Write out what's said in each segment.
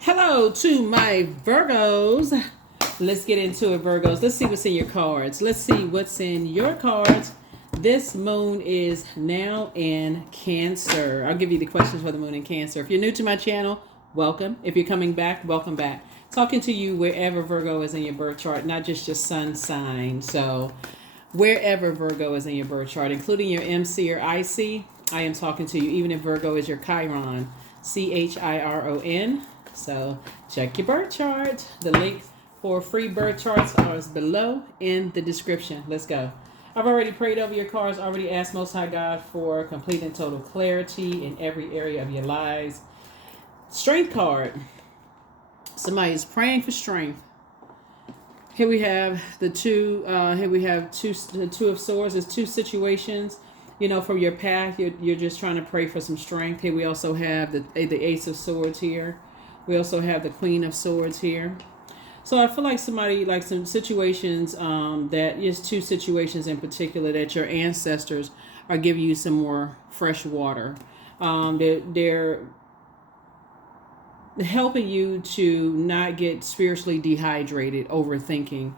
Hello to my Virgos. Let's get into it, Virgos. Let's see what's in your cards. Let's see what's in your cards. This moon is now in Cancer. I'll give you the questions for the moon in Cancer. If you're new to my channel, welcome. If you're coming back, welcome back. Talking to you wherever Virgo is in your birth chart, not just your sun sign. So wherever Virgo is in your birth chart, including your MC or IC, I am talking to you, even if Virgo is your Chiron, Chiron. So check your birth chart. The link for free birth charts is below in the description. Let's go. I've already prayed over your cards, already asked Most High God for complete and total clarity in every area of your lives. Strength card. Somebody is praying for strength. Here we have the two. The Two of Swords. There's two situations. From your path, you're just trying to pray for some strength. Here we also have the Ace of Swords here. We also have the Queen of Swords here. So I feel like somebody, like some situations, that is two situations in particular that your ancestors are giving you some more fresh water. They're helping you to not get spiritually dehydrated, overthinking,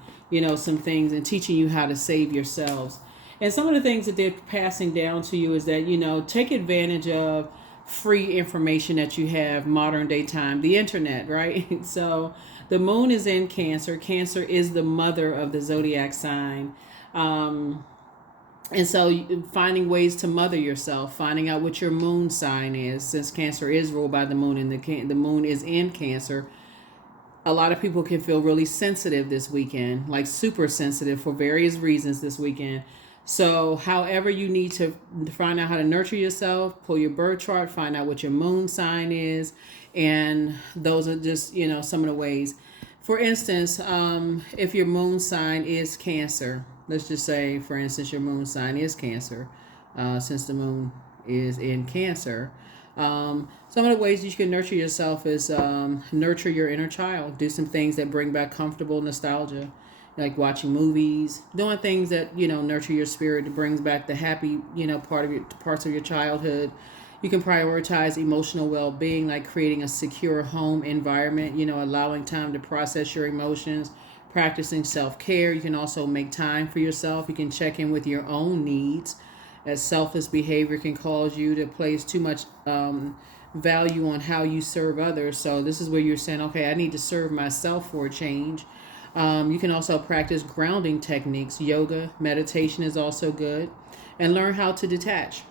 some things, and teaching you how to save yourselves. And some of the things that they're passing down to you is that, take advantage of free information that you have modern day time, the internet, right? So the moon is in Cancer. Cancer is the mother of the Zodiac sign. And so finding ways to mother yourself, finding out what your moon sign is, since Cancer is ruled by the moon and the moon is in Cancer. A lot of people can feel really sensitive this weekend, like super sensitive for various reasons this weekend. So however you need to find out how to nurture yourself, pull your birth chart, find out what your moon sign is. And those are just, some of the ways. For instance, if your moon sign is Cancer, let's just say, for instance, your moon sign is Cancer, since the moon is in Cancer. Some of the ways you can nurture yourself is nurture your inner child. Do some things that bring back comfortable nostalgia, like watching movies, doing things that nurture your spirit, that brings back the happy parts of your childhood. You can prioritize emotional well-being, like creating a secure home environment, allowing time to process your emotions, practicing self-care. You can also make time for yourself. You can check in with your own needs, as selfish behavior can cause you to place too much value on how you serve others. So this is where you're saying, okay, I need to serve myself for a change. You can also practice grounding techniques. Yoga, meditation is also good. And learn how to detach.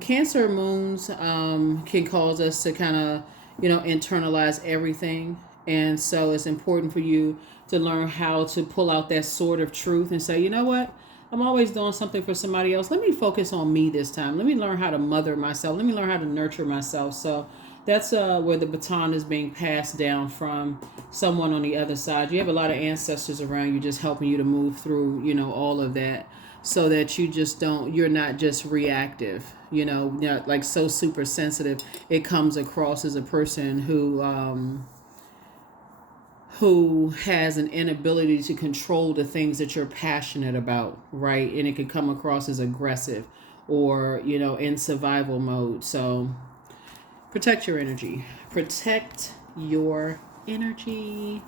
Cancer moons can cause us to kind of, internalize everything. And so it's important for you to learn how to pull out that sword of truth and say, you know what? I'm always doing something for somebody else. Let me focus on me this time. Let me learn how to mother myself. Let me learn how to nurture myself. So that's where the baton is being passed down from someone on the other side. You have a lot of ancestors around you just helping you to move through, all of that, so that you're not just reactive, like so super sensitive. It comes across as a person who has an inability to control the things that you're passionate about, right? And it could come across as aggressive or, in survival mode. So protect your energy. Protect your energy.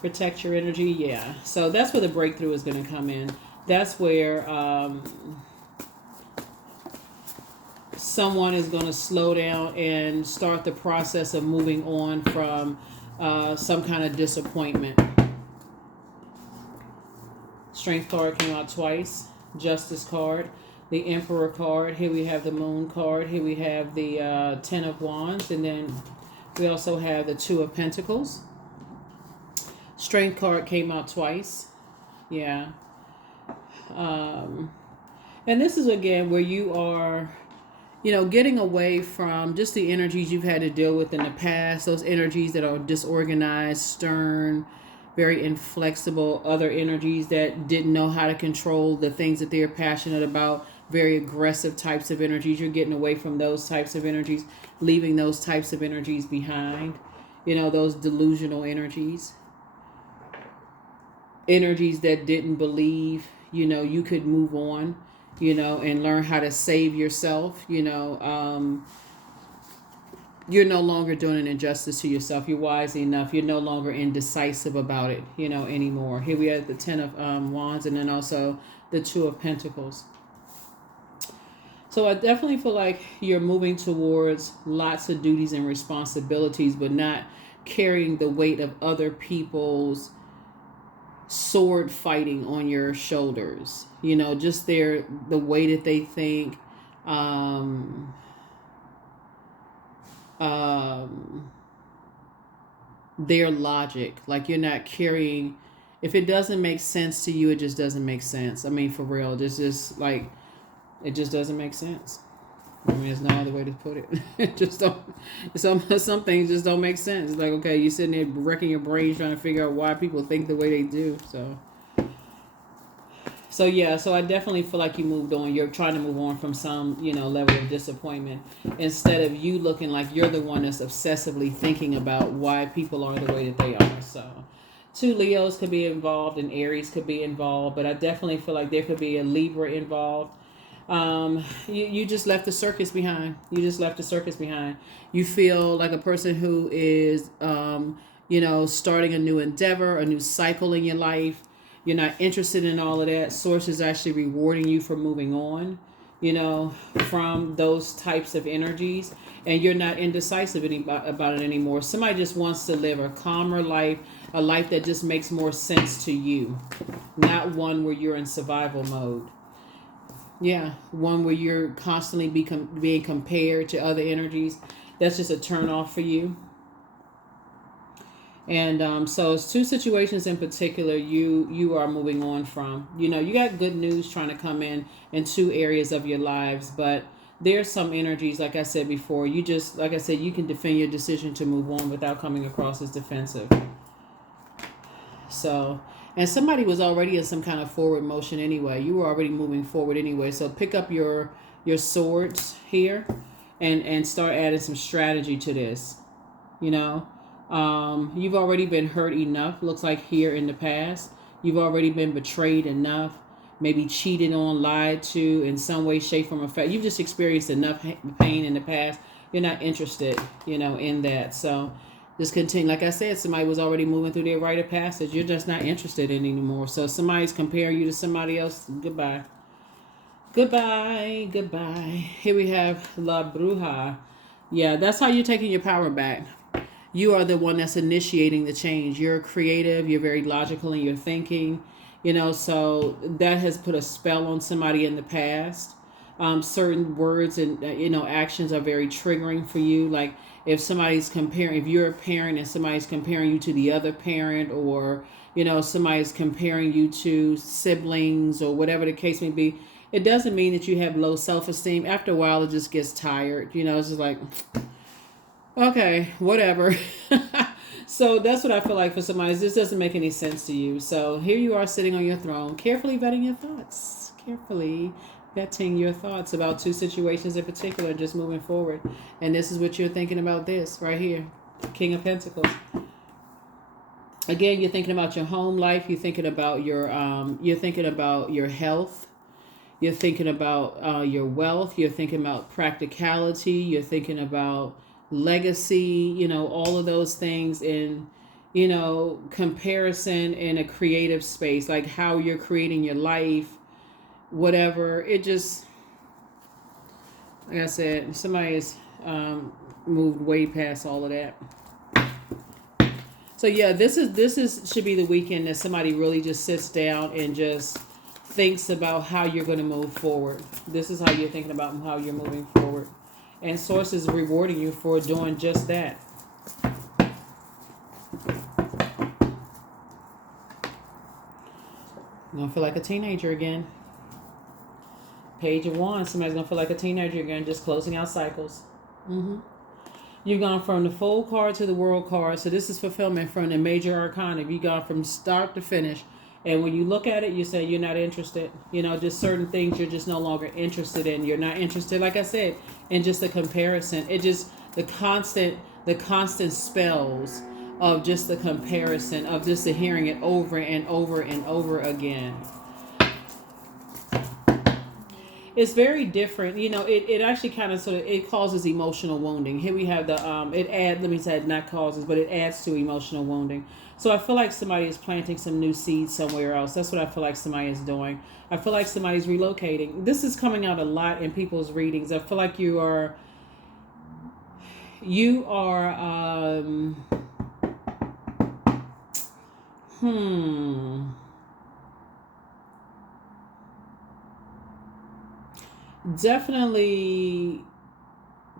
Protect your energy. Yeah. So that's where the breakthrough is going to come in. That's where someone is going to slow down and start the process of moving on from some kind of disappointment. Strength card came out twice. Justice card. The Emperor card. Here we have the Moon card. Here we have the Ten of Wands. And then we also have the Two of Pentacles. Strength card came out twice. Yeah. And this is, again, where you are, getting away from just the energies you've had to deal with in the past. Those energies that are disorganized, stern, very inflexible. Other energies that didn't know how to control the things that they're passionate about. Very aggressive types of energies. You're getting away from those types of energies, leaving those types of energies behind. Those delusional energies. Energies that didn't believe, you could move on, and learn how to save yourself, you're no longer doing an injustice to yourself. You're wise enough. You're no longer indecisive about it, anymore. Here we have the Ten of Wands, and then also the Two of Pentacles. So I definitely feel like you're moving towards lots of duties and responsibilities, but not carrying the weight of other people's sword fighting on your shoulders. Just the way that they think, their logic. Like, you're not carrying, if it doesn't make sense to you, it just doesn't make sense. I mean, for real, just like, it just doesn't make sense. I mean, there's no other way to put it. It just don't. Some things just don't make sense. It's like, okay, you're sitting there wrecking your brain trying to figure out why people think the way they do. So yeah. So I definitely feel like you moved on. You're trying to move on from some, level of disappointment, instead of you looking like you're the one that's obsessively thinking about why people are the way that they are. So, 2 Leos could be involved, and Aries could be involved, but I definitely feel like there could be a Libra involved. You just left the circus behind. You feel like a person who is, starting a new endeavor, a new cycle in your life. You're not interested in all of that. Source is actually rewarding you for moving on, from those types of energies, and you're not indecisive about it anymore. Somebody just wants to live a calmer life, a life that just makes more sense to you, not one where you're in survival mode. Yeah, one where you're constantly being compared to other energies. That's just a turn off for you. And so it's 2 situations in particular you are moving on from. You got good news trying to come in 2 areas of your lives, but there's some energies, like I said before, you just, like I said, you can defend your decision to move on without coming across as defensive. So, and somebody was already in some kind of forward motion anyway. You were already moving forward anyway. So pick up your swords here and start adding some strategy to this. You've already been hurt enough, looks like, here in the past. You've already been betrayed enough, maybe cheated on, lied to in some way, shape, form, or fact. You've just experienced enough pain in the past. You're not interested, in that. So just continue. Like I said, somebody was already moving through their rite of passage. You're just not interested in anymore. So somebody's comparing you to somebody else. Goodbye. Here we have La Bruja. Yeah, that's how you're taking your power back. You are the one that's initiating the change. You're creative. You're very logical in your thinking. So that has put a spell on somebody in the past. Certain words and, actions are very triggering for you. Like, if you're a parent and somebody's comparing you to the other parent, or, somebody's comparing you to siblings or whatever the case may be, it doesn't mean that you have low self-esteem. After a while, it just gets tired. It's just like, okay, whatever. So that's what I feel like for somebody. This doesn't make any sense to you. So here you are sitting on your throne, carefully vetting your thoughts. About 2 situations in particular, just moving forward. And this is what you're thinking about, this right here, King of Pentacles. Again, you're thinking about your home life. You're thinking about your health. You're thinking about your wealth. You're thinking about practicality. You're thinking about legacy, all of those things in, comparison in a creative space, like how you're creating your life, whatever. It just, like I said, somebody has moved way past all of that. So yeah, this should be the weekend that somebody really just sits down and just thinks about how you're going to move forward. This is how you're thinking about how you're moving forward. And Source is rewarding you for doing just that. You're going to feel like a teenager again. Page of Wands. Somebody's going to feel like a teenager again, just closing out cycles. You've gone from the Fool card to the World card. So this is fulfillment from the Major Arcana. You've gone from start to finish. And when you look at it, you say you're not interested. Just certain things you're just no longer interested in. You're not interested, like I said, in just the comparison. It just, the constant spells of just the comparison, of just the hearing it over and over and over again. it's very different. You know, it actually kind of sort of, it causes emotional wounding. Here we have the let me say, not causes, but it adds to emotional wounding. So I feel like somebody is planting some new seeds somewhere else. That's what I feel like somebody is doing. I feel like somebody's relocating. This is coming out a lot in people's readings. I feel like you are definitely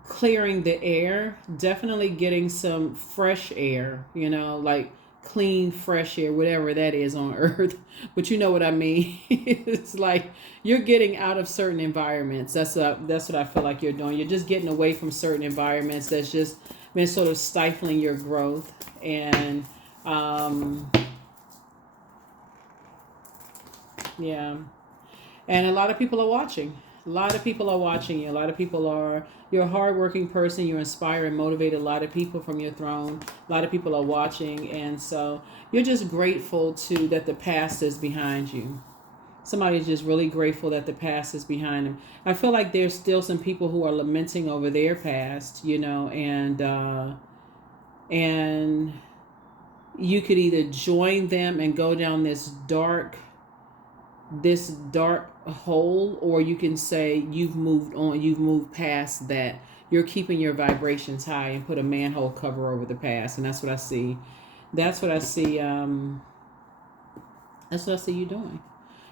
clearing the air, definitely getting some fresh air, you know, like clean, fresh air, whatever that is on earth. But you know what I mean? It's like you're getting out of certain environments. That's what I feel like you're doing. You're just getting away from certain environments that's just been sort of stifling your growth. And yeah. And a lot of people are watching. A lot of people are watching you. A lot of people are, you're a hardworking person. You inspire and motivate a lot of people from your throne. A lot of people are watching. And so you're just grateful to that the past is behind you. Somebody's just really grateful that the past is behind them. I feel like there's still some people who are lamenting over their past, you know, and you could either join them and go down this dark hole, or you can say you've moved on, you've moved past that, you're keeping your vibrations high and put a manhole cover over the past. And that's what I see. That's what I see. That's what I see you doing.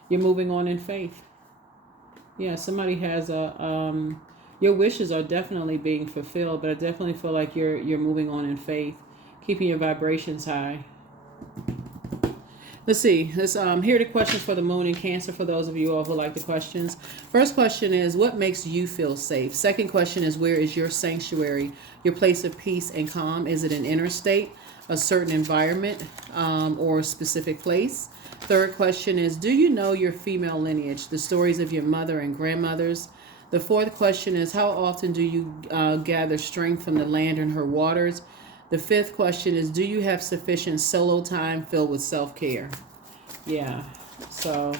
You're moving on in faith. Yeah, somebody has your wishes are definitely being fulfilled, but I definitely feel like you're moving on in faith, keeping your vibrations high. Let's see. Let's here are the questions for the moon in Cancer for those of you all who like the questions. First question is, what makes you feel safe? Second question is, where is your sanctuary, your place of peace and calm? Is it an inner state, a certain environment, or a specific place? Third question is, do you know your female lineage, the stories of your mother and grandmothers? The fourth question is, how often do you gather strength from the land and her waters? The fifth question is, do you have sufficient solo time filled with self-care? Yeah. So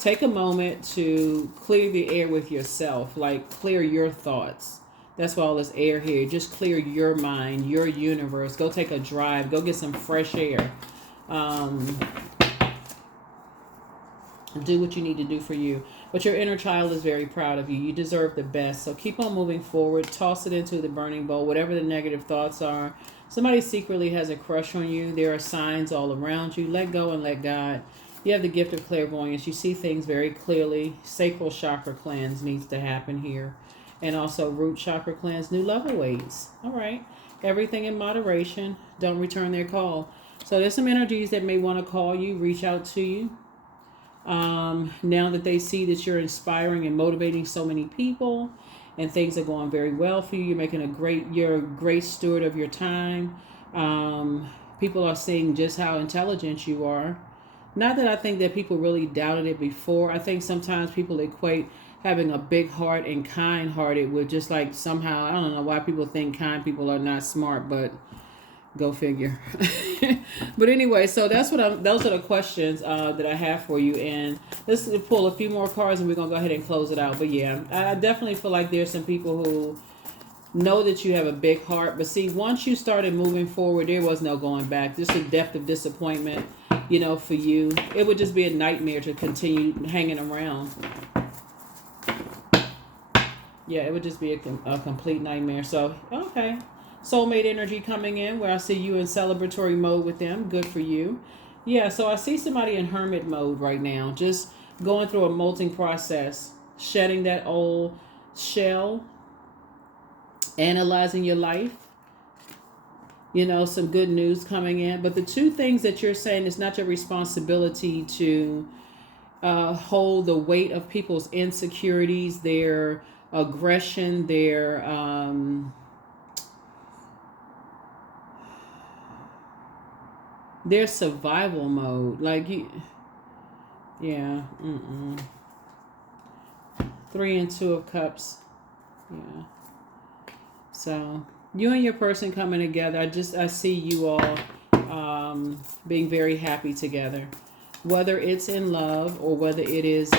take a moment to clear the air with yourself, like clear your thoughts. That's why all this air here. Just clear your mind, your universe. Go take a drive. Go get some fresh air. Do what you need to do for you. But your inner child is very proud of you. You deserve the best. So keep on moving forward. Toss it into the burning bowl, whatever the negative thoughts are. Somebody secretly has a crush on you. There are signs all around you. Let go and let God. You have the gift of clairvoyance. You see things very clearly. Sacral chakra cleanse needs to happen here. And also root chakra cleanse. New love awaits. All right. Everything in moderation. Don't return their call. So there's some energies that may want to call you, reach out to you. Now that they see that you're inspiring and motivating so many people and things are going very well for you, you're a great steward of your time. People are seeing just how intelligent you are. Not that I think that people really doubted it before. I think sometimes people equate having a big heart and kind-hearted with just like somehow, I don't know why people think kind people are not smart, but go figure. But anyway, so those are the questions that I have for you. And let's pull a few more cards and we're going to go ahead and close it out. But yeah, I definitely feel like there's some people who know that you have a big heart. But see, once you started moving forward, there was no going back. Just the depth of disappointment, you know, for you. It would just be a nightmare to continue hanging around. Yeah, it would just be a complete nightmare. So, okay. Soulmate energy coming in where I see you in celebratory mode with them. Good for you. Yeah, so I see somebody in hermit mode right now. Just going through a molting process. Shedding that old shell. Analyzing your life. You know, some good news coming in. But the two things that you're saying, is not your responsibility to hold the weight of people's insecurities, their aggression, their survival mode. Like you, yeah. 3 and 2 of cups. Yeah. So you and your person coming together. I see you all being very happy together, whether it's in love or whether it is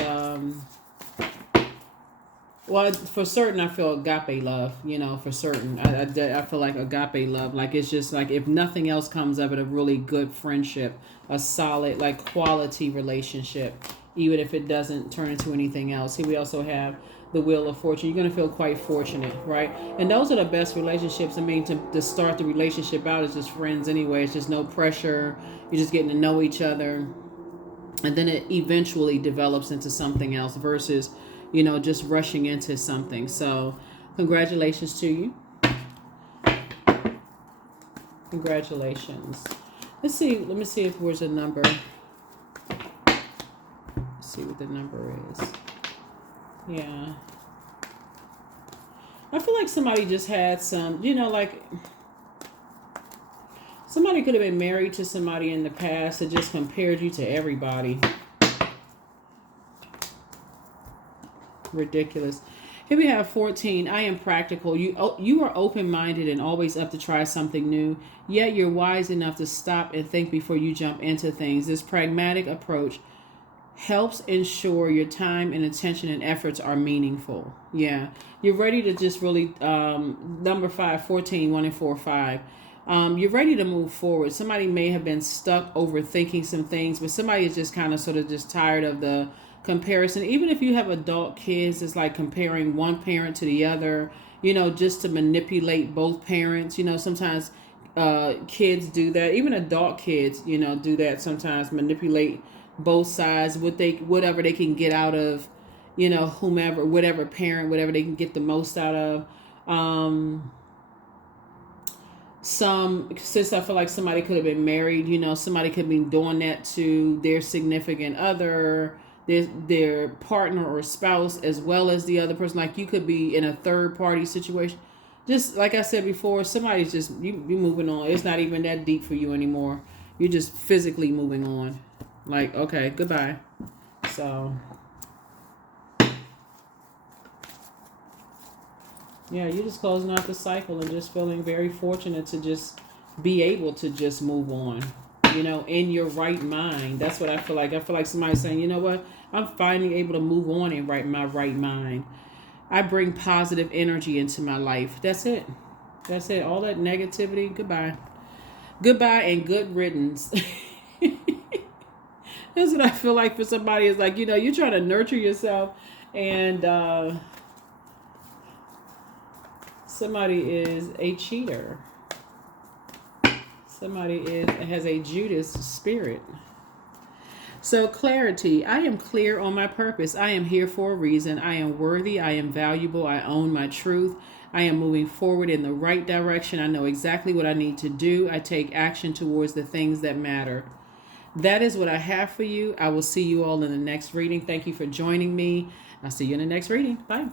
Well, for certain, I feel agape love. For certain, I feel like agape love. Like it's just like if nothing else comes of it, a really good friendship, a solid like quality relationship, even if it doesn't turn into anything else. Here we also have the Wheel of Fortune. You're gonna feel quite fortunate, right? And those are the best relationships. I mean, to start the relationship out is just friends anyway. It's just no pressure. You're just getting to know each other, and then it eventually develops into something else versus just rushing into something. So congratulations to you. Congratulations. Let me see if there's a number. Let's see what the number is. Yeah, I feel like somebody just had some, like somebody could have been married to somebody in the past that just compared you to everybody. Ridiculous. Here we have 14. I am practical. You are open-minded and always up to try something new. Yet you're wise enough to stop and think before you jump into things. This pragmatic approach helps ensure your time and attention and efforts are meaningful. Yeah. You're ready to just really, number 5, 14, 1 and 4, 5. You're ready to move forward. Somebody may have been stuck overthinking some things, but somebody is just kind of sort of just tired of the comparison. Even if you have adult kids, it's like comparing one parent to the other, just to manipulate both parents. Sometimes kids do that. Even adult kids, do that sometimes, manipulate both sides, whatever they can get out of, whomever, whatever parent, whatever they can get the most out of. Since I feel like somebody could have been married, somebody could be doing that to their significant other, their partner or spouse, as well as the other person. Like you could be in a third party situation. Just like I said before, somebody's just you moving on. It's not even that deep for you anymore. You're just physically moving on. Like, okay, goodbye. So yeah, you're just closing out the cycle and just feeling very fortunate to just be able to just move on, in your right mind. That's what I feel like. I feel like somebody's saying, you know what? I'm finally able to move on in my right mind. I bring positive energy into my life. That's it. That's it. All that negativity, goodbye. Goodbye and good riddance. That's what I feel like for somebody is like, you're trying to nurture yourself and somebody is a cheater. Somebody has a Judas spirit. So clarity. I am clear on my purpose. I am here for a reason. I am worthy. I am valuable. I own my truth. I am moving forward in the right direction. I know exactly what I need to do. I take action towards the things that matter. That is what I have for you. I will see you all in the next reading. Thank you for joining me. I'll see you in the next reading. Bye.